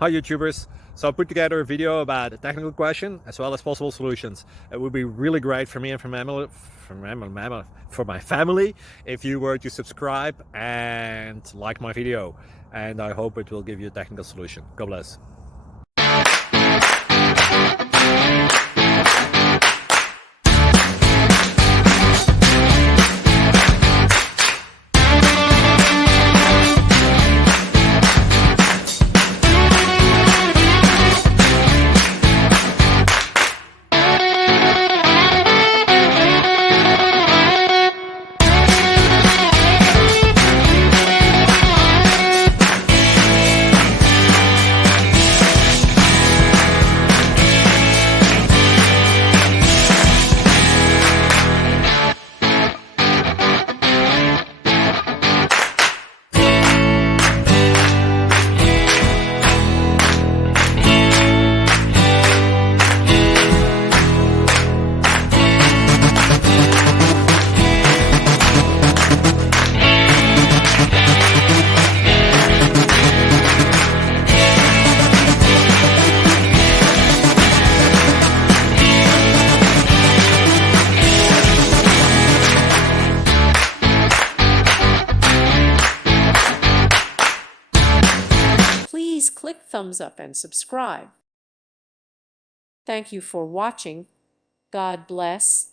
Hi YouTubers! So I put together a video about a technical question as well as possible solutions. It would be really great for me and for my family if you were to subscribe and like my video, and I hope it will give you a technical solution. God bless. Please click thumbs up and subscribe. Thank you for watching. God bless.